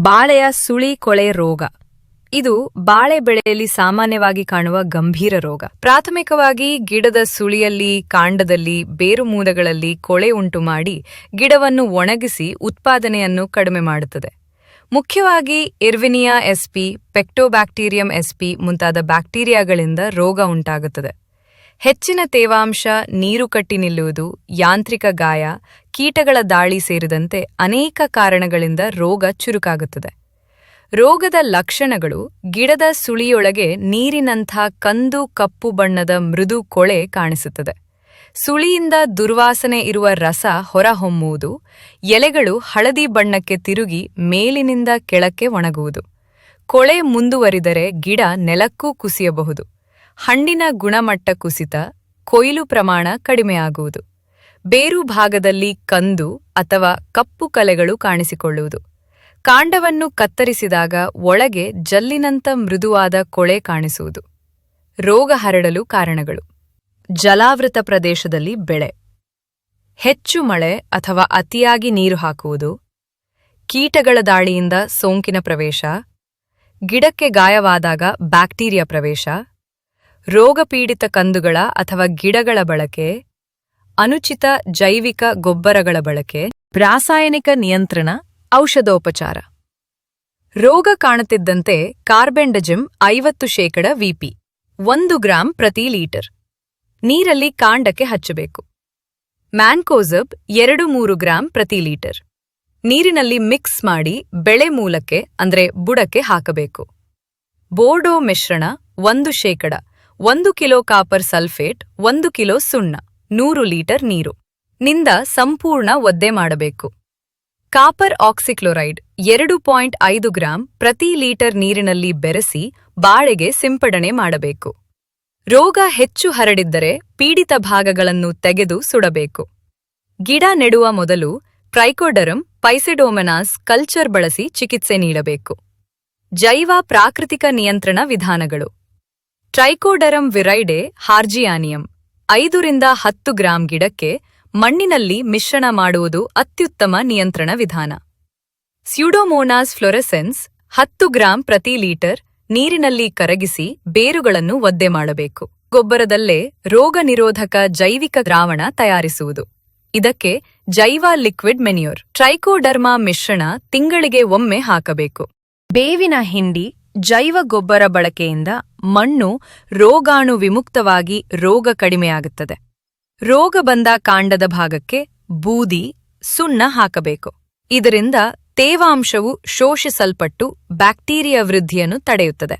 ಬಾಳೆಯ ಸುಳಿ ಕೊಳೆ ರೋಗ. ಇದು ಬಾಳೆ ಬೆಳೆಯಲ್ಲಿ ಸಾಮಾನ್ಯವಾಗಿ ಕಾಣುವ ಗಂಭೀರ ರೋಗ. ಪ್ರಾಥಮಿಕವಾಗಿ ಗಿಡದ ಸುಳಿಯಲ್ಲಿ, ಕಾಂಡದಲ್ಲಿ, ಬೇರುಮೂಲಗಳಲ್ಲಿ ಕೊಳೆ ಉಂಟುಮಾಡಿ ಗಿಡವನ್ನು ಒಣಗಿಸಿ ಉತ್ಪಾದನೆಯನ್ನು ಕಡಿಮೆ ಮಾಡುತ್ತದೆ. ಮುಖ್ಯವಾಗಿ ಇರ್ವಿನಿಯಾ ಎಸ್ಪಿ, ಪೆಕ್ಟೋಬ್ಯಾಕ್ಟೀರಿಯಂ ಎಸ್ಪಿ ಮುಂತಾದ ಬ್ಯಾಕ್ಟೀರಿಯಾಗಳಿಂದ ರೋಗ ಉಂಟಾಗುತ್ತದೆ. ಹೆಚ್ಚಿನ ತೇವಾಂಶ, ನೀರು ಕಟ್ಟಿ ನಿಲ್ಲುವುದು, ಯಾಂತ್ರಿಕ ಗಾಯ, ಕೀಟಗಳ ದಾಳಿ ಸೇರಿದಂತೆ ಅನೇಕ ಕಾರಣಗಳಿಂದ ರೋಗ ಚುರುಕಾಗುತ್ತದೆ. ರೋಗದ ಲಕ್ಷಣಗಳು: ಗಿಡದ ಸುಳಿಯೊಳಗೆ ನೀರಿನಂಥ ಕಂದು ಕಪ್ಪು ಬಣ್ಣದ ಮೃದು ಕೊಳೆ ಕಾಣಿಸುತ್ತದೆ. ಸುಳಿಯಿಂದ ದುರ್ವಾಸನೆ ಇರುವ ರಸ ಹೊರಹೊಮ್ಮುವುದು. ಎಲೆಗಳು ಹಳದಿ ಬಣ್ಣಕ್ಕೆ ತಿರುಗಿ ಮೇಲಿನಿಂದ ಕೆಳಕ್ಕೆ ಒಣಗುವುದು. ಕೊಳೆ ಮುಂದುವರಿದರೆ ಗಿಡ ನೆಲಕ್ಕೂ ಕುಸಿಯಬಹುದು. ಹಣ್ಣಿನ ಗುಣಮಟ್ಟ ಕುಸಿತ, ಕೊಯ್ಲು ಪ್ರಮಾಣ ಕಡಿಮೆಯಾಗುವುದು. ಬೇರು ಭಾಗದಲ್ಲಿ ಕಂದು ಅಥವಾ ಕಪ್ಪು ಕಲೆಗಳು ಕಾಣಿಸಿಕೊಳ್ಳುವುದು. ಕಾಂಡವನ್ನು ಕತ್ತರಿಸಿದಾಗ ಒಳಗೆ ಜಲ್ಲಿನಂಥ ಮೃದುವಾದ ಕೊಳೆ ಕಾಣಿಸುವುದು. ರೋಗ ಹರಡಲು ಕಾರಣಗಳು: ಜಲಾವೃತ ಪ್ರದೇಶದಲ್ಲಿ ಬೆಳೆ, ಹೆಚ್ಚು ಮಳೆ ಅಥವಾ ಅತಿಯಾಗಿ ನೀರು ಹಾಕುವುದು, ಕೀಟಗಳ ದಾಳಿಯಿಂದ ಸೋಂಕಿನ ಪ್ರವೇಶ, ಗಿಡಕ್ಕೆ ಗಾಯವಾದಾಗ ಬ್ಯಾಕ್ಟೀರಿಯಾ ಪ್ರವೇಶ, ರೋಗಪೀಡಿತ ಕಂದುಗಳ ಅಥವಾ ಗಿಡಗಳ ಬಳಕೆ, ಅನುಚಿತ ಜೈವಿಕ ಗೊಬ್ಬರಗಳ ಬಳಕೆ, ರಾಸಾಯನಿಕ ನಿಯಂತ್ರಣ, ಔಷಧೋಪಚಾರ. ರೋಗ ಕಾಣುತ್ತಿದ್ದಂತೆ ಕಾರ್ಬೆಂಡಜಿಮ್ 50% ವಿಪಿ 1 ಗ್ರಾಂ ಪ್ರತಿ ಲೀಟರ್ ನೀರಲ್ಲಿ ಕಾಂಡಕ್ಕೆ ಹಚ್ಚಬೇಕು. ಮ್ಯಾನ್ಕೋಸಬ್ 2-3 ಗ್ರಾಂ ಪ್ರತಿ ಲೀಟರ್ ನೀರಿನಲ್ಲಿ ಮಿಕ್ಸ್ ಮಾಡಿ ಬೆಳೆ ಮೂಲಕ್ಕೆ ಅಂದ್ರೆ ಬುಡಕ್ಕೆ ಹಾಕಬೇಕು. ಬೋರ್ಡೋ ಮಿಶ್ರಣ 1% 1 ಕಿಲೋ ಕಾಪರ್ ಸಲ್ಫೇಟ್, 1 ಕಿಲೋ ಸುಣ್ಣ, 100 ಲೀಟರ್ ನೀರು ನಿಂದ ಸಂಪೂರ್ಣ ಒದ್ದೆ ಮಾಡಬೇಕು. ಕಾಪರ್ ಆಕ್ಸಿಕ್ಲೋರೈಡ್ 2.5 ಗ್ರಾಂ ಪ್ರತಿ ಲೀಟರ್ ನೀರಿನಲ್ಲಿ ಬೆರೆಸಿ ಬಾಳೆಗೆ ಸಿಂಪಡಣೆ ಮಾಡಬೇಕು. ರೋಗ ಹೆಚ್ಚು ಹರಡಿದ್ದರೆ ಪೀಡಿತ ಭಾಗಗಳನ್ನು ತೆಗೆದು ಸುಡಬೇಕು. ಗಿಡ ನೆಡುವ ಮೊದಲು ಟ್ರೈಕೋಡರ್ಮ ಪೈಸಿಡೋಮನಾಸ್ ಕಲ್ಚರ್ ಬಳಸಿ ಚಿಕಿತ್ಸೆ ನೀಡಬೇಕು. ಜೈವ ಪ್ರಾಕೃತಿಕ ನಿಯಂತ್ರಣ ವಿಧಾನಗಳು: ಟ್ರೈಕೋಡರಮ್ ವಿರೈಡೆ ಹಾರ್ಜಿಯಾನಿಯಂ 5-10 ಗ್ರಾಂ ಗಿಡಕ್ಕೆ ಮಣ್ಣಿನಲ್ಲಿ ಮಿಶ್ರಣ ಮಾಡುವುದು ಅತ್ಯುತ್ತಮ ನಿಯಂತ್ರಣ ವಿಧಾನ. ಸ್ಯೂಡೋಮೋನಾಸ್ ಫ್ಲೋರೆಸೆನ್ಸ್ 10 ಗ್ರಾಂ ಪ್ರತಿ ಲೀಟರ್ ನೀರಿನಲ್ಲಿ ಕರಗಿಸಿ ಬೇರುಗಳನ್ನು ಒದ್ದೆ ಮಾಡಬೇಕು. ಗೊಬ್ಬರದಲ್ಲೇ ರೋಗ ನಿರೋಧಕ ಜೈವಿಕ ದ್ರಾವಣ ತಯಾರಿಸುವುದು. ಇದಕ್ಕೆ ಜೈವ ಲಿಕ್ವಿಡ್ ಮೆನ್ಯೂರ್, ಟ್ರೈಕೋಡರ್ಮಾ ಮಿಶ್ರಣ ತಿಂಗಳಿಗೆ ಒಮ್ಮೆ ಹಾಕಬೇಕು. ಬೇವಿನ ಹಿಂಡಿ, ಜೈವ ಗೊಬ್ಬರ ಬಳಕೆಯಿಂದ ಮಣ್ಣು ರೋಗಾಣು ವಿಮುಕ್ತವಾಗಿ ರೋಗ ಕಡಿಮೆಯಾಗುತ್ತದೆ. ರೋಗ ಬಂದ ಕಾಂಡದ ಭಾಗಕ್ಕೆ ಬೂದಿ, ಸುಣ್ಣ ಹಾಕಬೇಕು. ಇದರಿಂದ ತೇವಾಂಶವು ಶೋಷಿಸಲ್ಪಟ್ಟು ಬ್ಯಾಕ್ಟೀರಿಯಾ ವೃದ್ಧಿಯನ್ನು ತಡೆಯುತ್ತದೆ.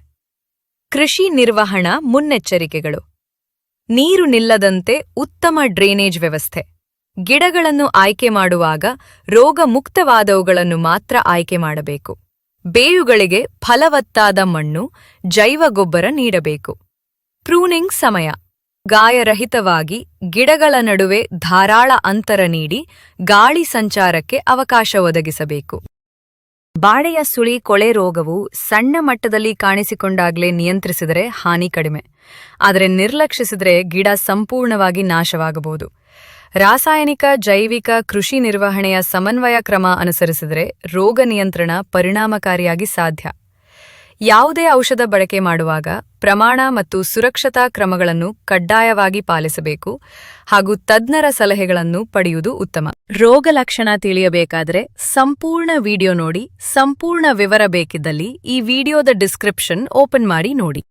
ಕೃಷಿ ನಿರ್ವಹಣಾ ಮುನ್ನೆಚ್ಚರಿಕೆಗಳು: ನೀರು ನಿಲ್ಲದಂತೆ ಉತ್ತಮ ಡ್ರೈನೇಜ್ ವ್ಯವಸ್ಥೆ. ಗಿಡಗಳನ್ನು ಆಯ್ಕೆ ಮಾಡುವಾಗ ರೋಗ ಮುಕ್ತವಾದವುಗಳನ್ನು ಮಾತ್ರ ಆಯ್ಕೆ ಮಾಡಬೇಕು. ಬೇರುಗಳಿಗೆ ಫಲವತ್ತಾದ ಮಣ್ಣು, ಜೈವ ಗೊಬ್ಬರ ನೀಡಬೇಕು. ಪ್ರೂನಿಂಗ್ ಸಮಯ: ಗಾಯರಹಿತವಾಗಿ ಗಿಡಗಳ ನಡುವೆ ಧಾರಾಳ ಅಂತರ ನೀಡಿ ಗಾಳಿ ಸಂಚಾರಕ್ಕೆ ಅವಕಾಶ ಒದಗಿಸಬೇಕು. ಬಾಳೆಯ ಸುಳಿ ಕೊಳೆ ರೋಗವು ಸಣ್ಣ ಮಟ್ಟದಲ್ಲಿ ಕಾಣಿಸಿಕೊಂಡಾಗಲೇ ನಿಯಂತ್ರಿಸಿದರೆ ಹಾನಿ ಕಡಿಮೆ. ಆದರೆ ನಿರ್ಲಕ್ಷಿಸಿದರೆ ಗಿಡ ಸಂಪೂರ್ಣವಾಗಿ ನಾಶವಾಗಬಹುದು. ರಾಸಾಯನಿಕ ಜೈವಿಕ ಕೃಷಿ ನಿರ್ವಹಣೆಯ ಸಮನ್ವಯ ಕ್ರಮ ಅನುಸರಿಸಿದರೆ ರೋಗ ನಿಯಂತ್ರಣ ಪರಿಣಾಮಕಾರಿಯಾಗಿ ಸಾಧ್ಯ. ಯಾವುದೇ ಔಷಧ ಬಳಕೆ ಮಾಡುವಾಗ ಪ್ರಮಾಣ ಮತ್ತು ಸುರಕ್ಷತಾ ಕ್ರಮಗಳನ್ನು ಕಡ್ಡಾಯವಾಗಿ ಪಾಲಿಸಬೇಕು ಹಾಗೂ ತಜ್ಞರ ಸಲಹೆಗಳನ್ನು ಪಡೆಯುವುದು ಉತ್ತಮ. ರೋಗ ಲಕ್ಷಣ ತಿಳಿಯಬೇಕಾದರೆ ಸಂಪೂರ್ಣ ವಿಡಿಯೋ ನೋಡಿ. ಸಂಪೂರ್ಣ ವಿವರ ಬೇಕಿದ್ದಲ್ಲಿ ಈ ವಿಡಿಯೋದ ಡಿಸ್ಕ್ರಿಪ್ಷನ್ ಓಪನ್ ಮಾಡಿ ನೋಡಿ.